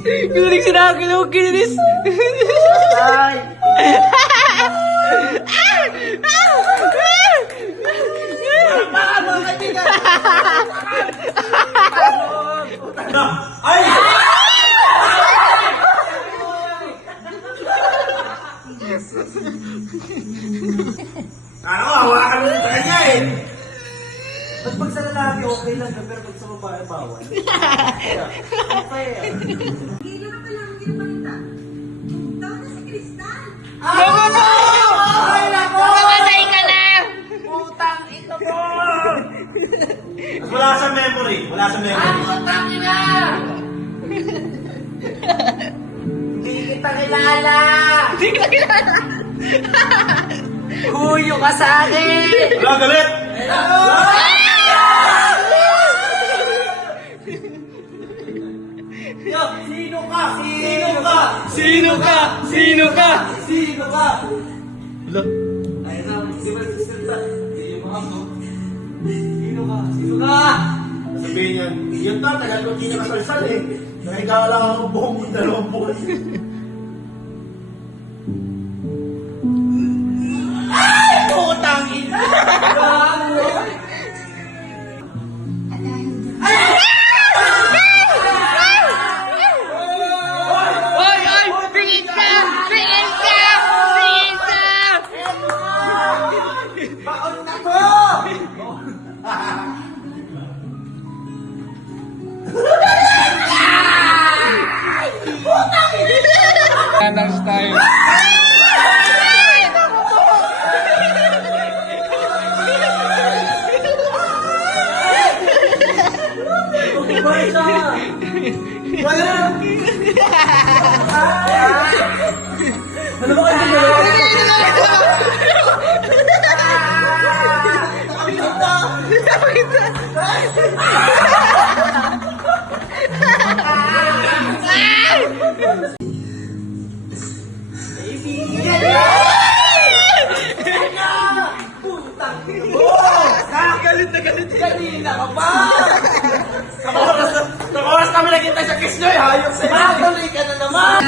Kinilig sila, kinilis. Ay! Baka mga kaibigan! Ay! Ano, hawakan mo sa kanya eh. Ba't pag sa lalaki okay lang na, pero pag sa babae bawal? Okay ah. Hindi na pa lang yung balita. Daw na si Kristal. Ay, nako! Mamatay ka na! Putang ito mo! Wala sa memory. Wala sa memory. Putang ina! Hindi kita kilala! Hindi ka kilala. Huyo ka sa akin! Wala, galit! Yo, sino ka? Sino ka? Sino ka? Sino ka? Sino ka? Hala. Ayun na, di ba sister? Hindi mo ako. Sino ka? Sino ka? Sabihin niyan, yun ta, tagal ko di nakasalsal eh. Nahiga lang ako buong dalawang buwan. Putang ina! Oy, oy! Tingin ka! Tingin ka! Tingin ka! Baon na ko! Ganang style. Bye ka! Wala! Ano ba kayo dalawa? Galit na galit. Kanina ka pa! Nakaoras kami nakita sa kiss nyo eh. Hayop sa inyo. Matuloy ka na naman!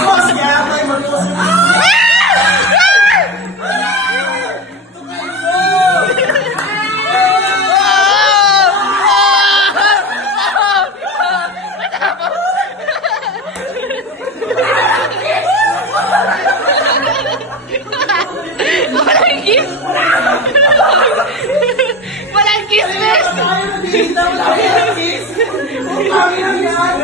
Boss, kaya kayo mag-uusap. Walang kiss! Walang kiss, miss! Wala kang kiss! Putang ina yan!